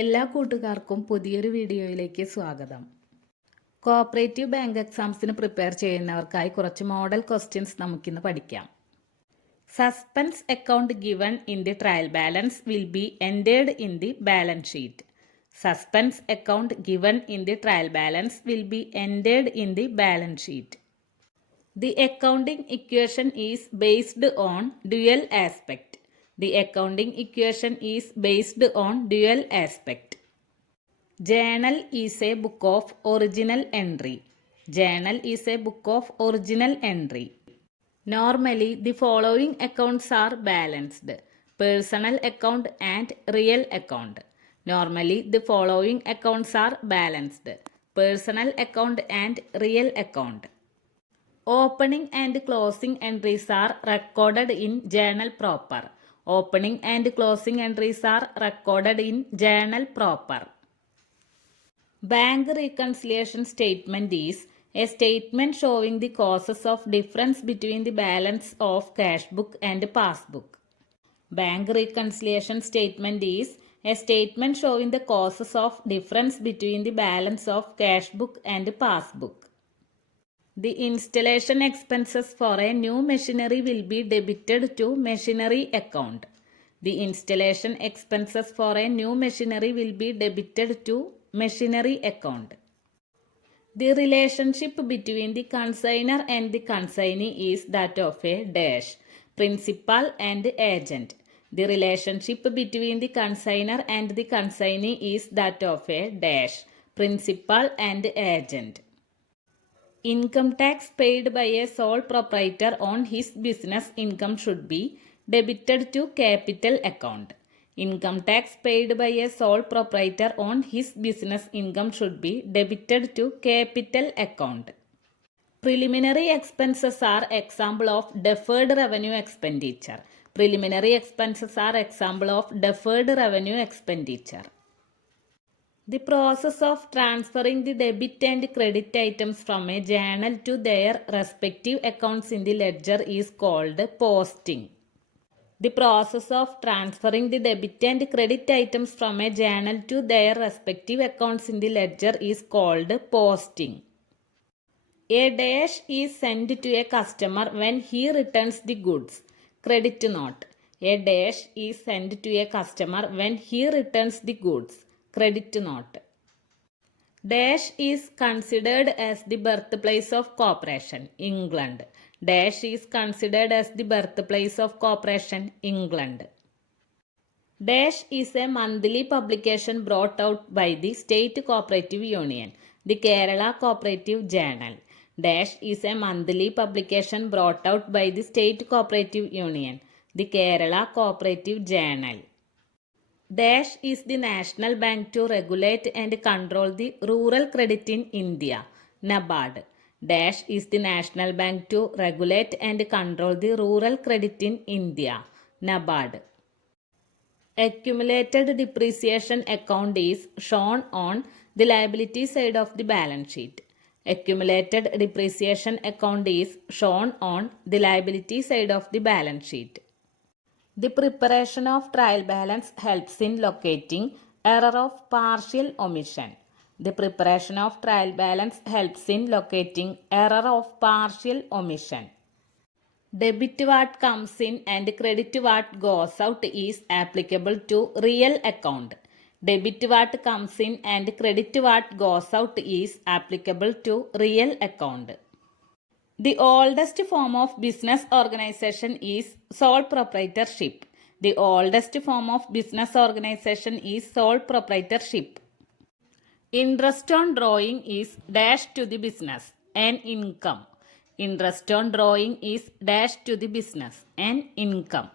എല്ലാ കൂട്ടുകാർക്കും പുതിയൊരു വീഡിയോയിലേക്ക് സ്വാഗതം. കോഓപ്പറേറ്റീവ് ബാങ്ക് എക്സാംസിന് പ്രിപ്പയർ ചെയ്യുന്നവർക്കായി കുറച്ച് മോഡൽ ക്വസ്റ്റ്യൻസ് നമുക്കിന്ന് പഠിക്കാം. Suspense account given in the trial balance will be entered in the balance sheet. Suspense account given in the trial balance will be entered in the balance sheet. The accounting equation is based on dual aspect. The accounting equation is based on dual aspect. Journal is a book of original entry. Journal is a book of original entry. Normally, the following accounts are balanced: personal account and real account. Normally, the following accounts are balanced: personal account and real account. Opening and closing entries are recorded in journal proper. Opening and closing entries are recorded in journal proper. Bank reconciliation statement is a statement showing the causes of difference between the balance of cash book and passbook. Bank reconciliation statement is a statement showing the causes of difference between the balance of cash book and passbook. The installation expenses for a new machinery will be debited to machinery account. The installation expenses for a new machinery will be debited to machinery account. The relationship between the consignor and the consignee is that of a dash, principal and agent. The relationship between the consignor and the consignee is that of a dash, principal and agent. Income tax paid by a sole proprietor on his business income should be debited to capital account. Income tax paid by a sole proprietor on his business income should be debited to capital account. Preliminary expenses are example of deferred revenue expenditure. Preliminary expenses are example of deferred revenue expenditure. The process of transferring the debit and credit items from a journal to their respective accounts in the ledger is called posting. The process of transferring the debit and credit items from a journal to their respective accounts in the ledger is called posting. A dash is sent to a customer when he returns the goods. Credit note. A dash is sent to a customer when he returns the goods. Credit note. Dash is considered as the birthplace of corporation, England. Dash is considered as the birthplace of corporation, England. Dash is a monthly publication brought out by the State Cooperative Union, the Kerala Cooperative Journal. Dash is a monthly publication brought out by the State Cooperative Union, the Kerala Cooperative Journal. Dash is the national bank to regulate and control the rural credit in India, NABARD. Dash is the national bank to regulate and control the rural credit in India, NABARD. Accumulated depreciation account is shown on the liability side of the balance sheet. Accumulated depreciation account is shown on the liability side of the balance sheet. The preparation of trial balance helps in locating error of partial omission. The preparation of trial balance helps in locating error of partial omission. Debit what comes in and credit what goes out is applicable to real account. Debit what comes in and credit what goes out is applicable to real account. The oldest form of business organization is sole proprietorship. The oldest form of business organization is sole proprietorship. Interest on drawing is dash to the business, an income. Interest on drawing is dash to the business, an income.